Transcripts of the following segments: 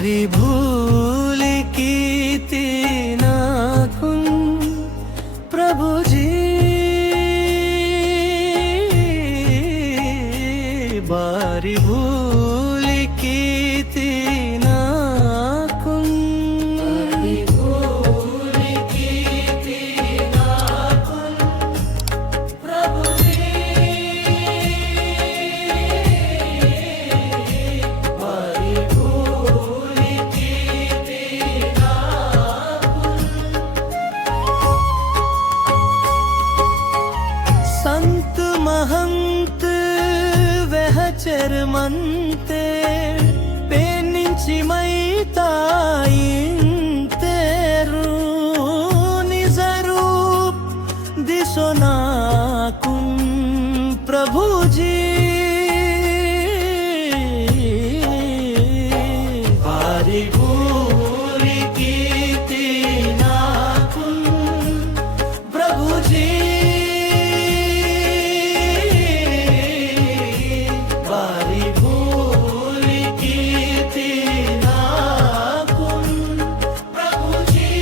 भारी भूल की थी नाकुन प्रभु जी, भारी भूल की थी नाकुन, भारी भूल की थी नाकुन प्रभु जी, भारी भूल की थी नाकुन। संत महंत चरमंते पेनिंచి మైతాయింతేరు నిజ రూप दिसो नाकुन प्रभुजी, भारी भूल की थी नाकुन प्रभुजी, भारी भूल की थी नाकुन प्रभुजी,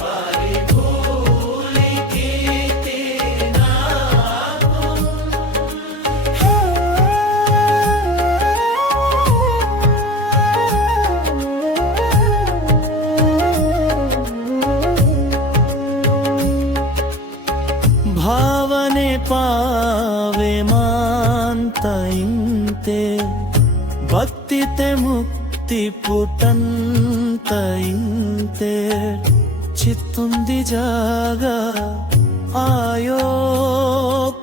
भारी भूल की थी नाकुन। भावने पावे मानता इंते भक्ति ते मुक्ति पुटंत इंते चित्तुंदी जागा आयो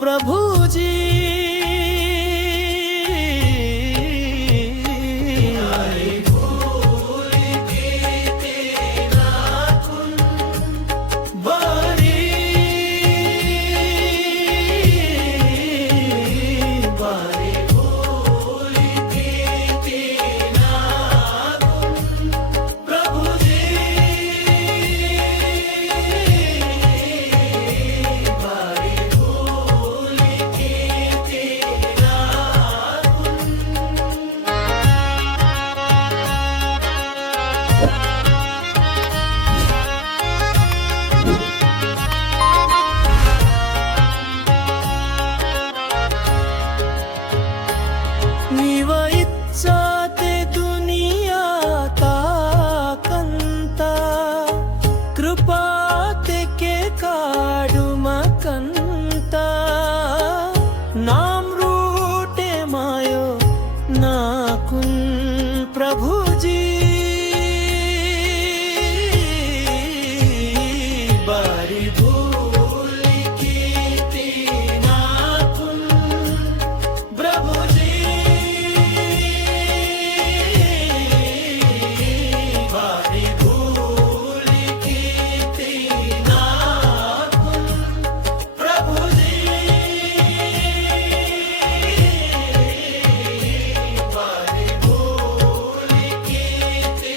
प्रभु जी, भारी भूल की थी नाकुन भारी, भारी भूल की थी नाकुन प्रभु जी, भारी भूल की थी नाकुन। నీవ ఇచ్చాతే దునియా తాకంత కృపాతెకే కాడుమకంత నామ్ రూటే మాయో నాకున్ ప్రభుజీ, भारी भूल की थी नाकुन प्रभुजी, भारी भूल की थी नाकुन प्रभुजी, भारी भूल की थी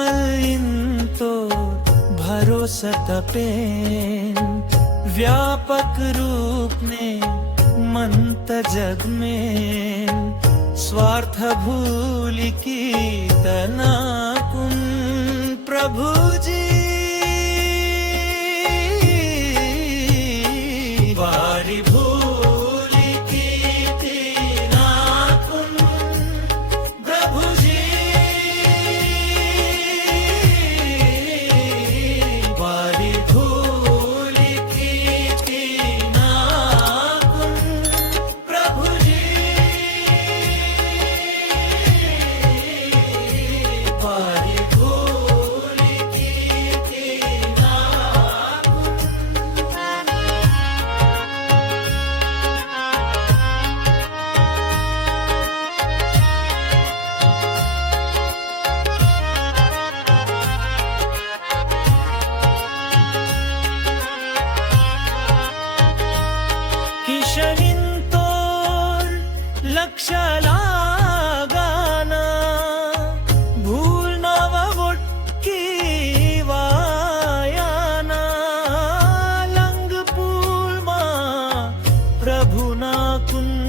भीमलिंतो भरोसा तपेन व्यापक रूप ने मंत जग में स्वार्थ भूल की तनाकुन प्रभु जी, भारी भूल की थी नाकुन प्रभु जी, भारी भूल की थी नाकुन प्रभु जी, भारी भूल की थी नाकुन। కిషనింతోర్ లక్ష लक्षलागाना भूल नव वोटकी वायाना लंग पूल मा प्रभुना कुंड